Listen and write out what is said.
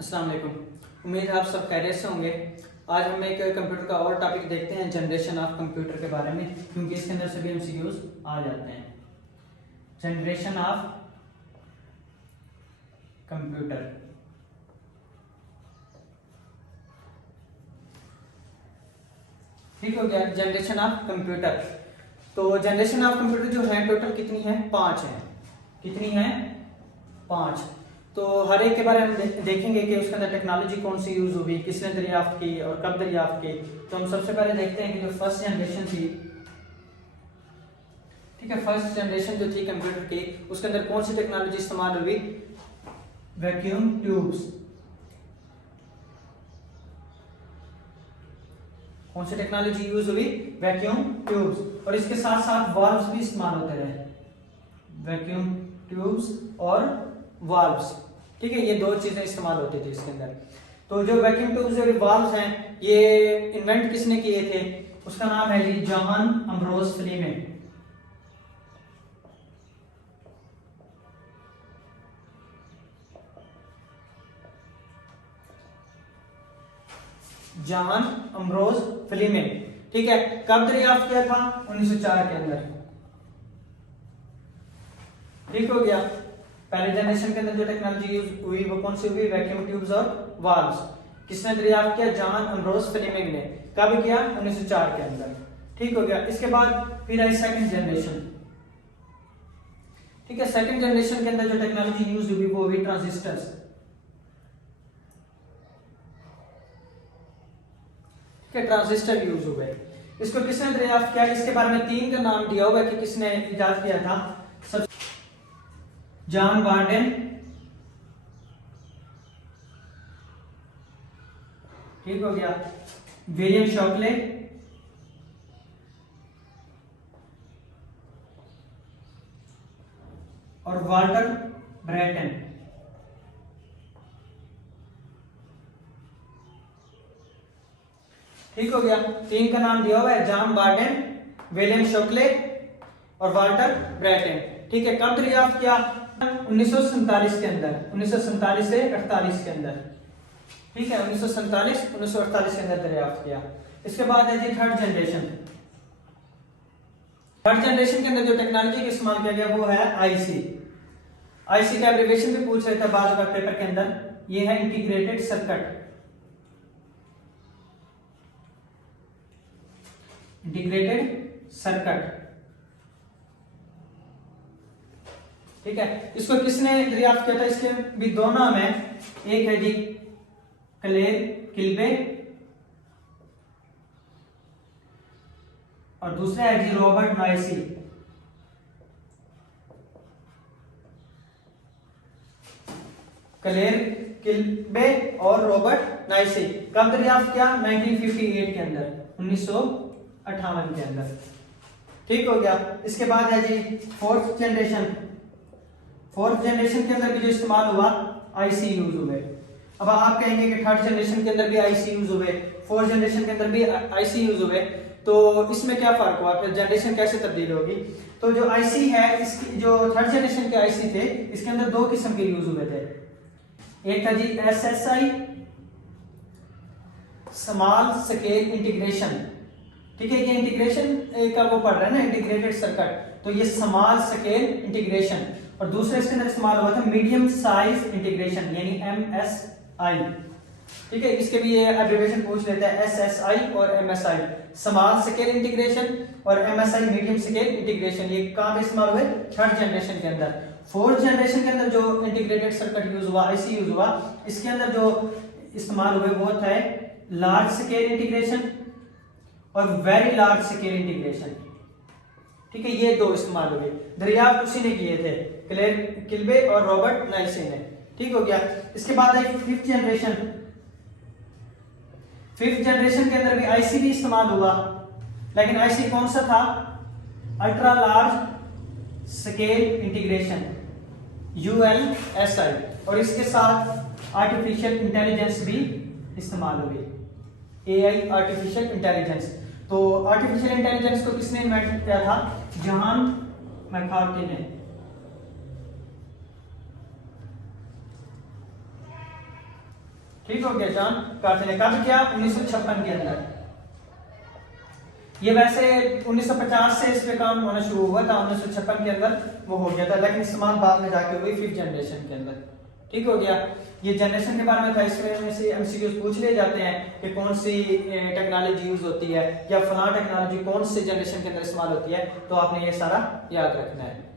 अस्सलाम वालेकुम। उम्मीद है आप सब खैरियत से होंगे। आज हम एक कंप्यूटर का और टॉपिक देखते हैं, जनरेशन ऑफ कंप्यूटर के बारे में, क्योंकि इसके अंदर सभी एमसीक्यूज आ जाते हैं। जनरेशन ऑफ कंप्यूटर, ठीक हो गया। जनरेशन ऑफ कंप्यूटर, तो जनरेशन ऑफ कंप्यूटर जो है टोटल कितनी है? 5 है। कितनी है? 5। तो हर एक के बारे में हम देखेंगे कि उसके अंदर टेक्नोलॉजी कौन सी यूज हुई, किसने दरियाफ्त की और कब दरियाफ्त की। तो हम सबसे पहले देखते हैं कि जो फर्स्ट जनरेशन थी, ठीक है, फर्स्ट जनरेशन जो थी कंप्यूटर की, उसके अंदर कौन सी टेक्नोलॉजी इस्तेमाल हुई? Vacuum tubes. कौन सी टेक्नोलॉजी यूज हुई? Vacuum tubes. और इसके साथ साथ वाल्व्स भी इस्तेमाल होते रहे, वैक्यूम ट्यूब्स और वाल्व्स, ठीक है, ये दो चीजें इस्तेमाल होती थी इसके अंदर। तो जो वैक्यूम ट्यूब्स और वाल्व्स हैं, ये इन्वेंट किसने किए थे? उसका नाम है जी जॉन अम्ब्रोस फ्लीमेन। जॉन अम्ब्रोस फ्लीमेन, ठीक है। कब दरियाफ्त किया था? 1904 के अंदर, ठीक हो गया। पहले जनरेशन के अंदर जो टेक्नोलॉजी यूज हुई वो कौन सी हुई? वैक्यूम ट्यूब्स और वाल्व्स। किसने दरियाफ्त किया? जॉन अम्ब्रोस फ्लेमिंग ने। कब किया? 1904 के अंदर, ठीक हो गया। इसके बाद फिर आई सेकंड जनरेशन, ठीक है। सेकंड जनरेशन के अंदर जो टेक्नोलॉजी यूज हुई वो हुई ट्रांजिस्टर्स, ठीक है, ट्रांजिस्टर यूज हुए। इसको किसने दरियाफ्त किया? इसके बारे में 3 का नाम दिया हुआ है कि किसने इजाद किया था। सब जॉन वार्डन, ठीक हो गया, विलियम शॉकले और वाल्टर ब्रैटन, ठीक हो गया। 3 का नाम दिया हुआ है, जॉन वार्डन, विलियम शॉकले और वाल्टर ब्रैटन, ठीक है। कब दरियाफ्त किया? 1947 के अंदर, 1947 से 48 के अंदर, ठीक है, 1947 1948 के अंदर दरियाफ्त किया। इसके बाद है जी थर्ड जनरेशन। थर्ड जनरेशन के अंदर जो टेक्नोलॉजी का इस्तेमाल किया गया वो है आईसी। आईसी का एब्रिविएशन भी पूछ रहे थे बाद का पेपर के अंदर, ये है इंटीग्रेटेड सर्किट, इंटीग्रेटेड सर्किट, ठीक है। इसको किसने दरियाफ्त किया था? इसके भी दो नाम है, एक है जी क्लेर किल्बे और दूसरा है जी रॉबर्ट नॉइसी। क्लेर किल्बे और रॉबर्ट नॉइसी। कब दरियाफ्त किया? 1958 के अंदर, 1958 के अंदर, ठीक हो गया। इसके बाद है जी फोर्थ जनरेशन। फोर्थ जनरेशन के अंदर भी जो इस्तेमाल हुआ, आईसी यूज हुए। अब आप कहेंगे कि थर्ड जनरेशन के अंदर भी आईसी यूज हुए, फोर्थ जनरेशन के अंदर भी आईसी यूज हुए, तो इसमें क्या फर्क हुआ? फिर जनरेशन कैसे तब्दील होगी? तो जो आईसी है, इसकी जो थर्ड जनरेशन के आईसी थे, इसके अंदर 2 किस्म के यूज हुए थे। एक था जी एसएसआई, स्मॉल स्केल इंटीग्रेशन, ठीक है, ये इंटीग्रेशन का वो पढ़ रहे हैं ना, इंटीग्रेटेड सर्किट, तो ये स्मॉल स्केल इंटीग्रेशन। और दूसरा इसके अंदर इस्तेमाल हुआ था मीडियम साइज इंटीग्रेशन, यानी एमएसआई, ठीक है। इसके भी ये एब्रिविएशन पूछ लेते हैं, एसएसआई और एमएसआई, स्मॉल स्केल इंटीग्रेशन और एमएसआई मीडियम स्केल इंटीग्रेशन। ये कहां पे इस्तेमाल हुए? थर्ड जनरेशन के अंदर। फोर्थ जनरेशन के अंदर जो इंटीग्रेटेड सर्किट यूज हुआ, आईसी यूज हुआ, इसके अंदर जो इस्तेमाल हुए वो था लार्ज स्केल इंटीग्रेशन और वेरी लार्ज स्केल इंटीग्रेशन, ठीक है, ये 2 इस्तेमाल हुए। दरियाफ्त उसी ने किए थे, क्लेर किल्बे और रॉबर्ट नॉइसी ने, ठीक हो गया। इसके बाद आई फिफ्थ जनरेशन। फिफ्थ जनरेशन के अंदर भी आईसी भी इस्तेमाल हुआ, लेकिन आईसी कौन सा था? Ultra large scale integration, ULSI, और इसके साथ आर्टिफिशियल इंटेलिजेंस भी इस्तेमाल हुई, एआई, आर्टिफिशियल इंटेलिजेंस। तो आर्टिफिशियल इंटेलिजेंस को किसने इन्वेंट किया था? जॉन मैकार्टी ने, ठीक हो गया जॉन कार्टर ने कब किया? 1956 के अंदर। ये वैसे 1950 से इस पे काम होना शुरू हुआ था, 1956 के अंदर वो हो गया था, लेकिन इस्तेमाल बाद में जाके हुई 5th जनरेशन के अंदर। ठीक हो गया। ये जनरेशन के बारे में था, इसमें से एमसीक्यूज पूछ लिए जाते हैं कि कौन सी टेक्नोलॉजी यूज होती है या फलां टेक्नोलॉजी कौन सी जनरेशन के अंदर इस्तेमाल होती है, तो आपने ये सारा याद रखना है।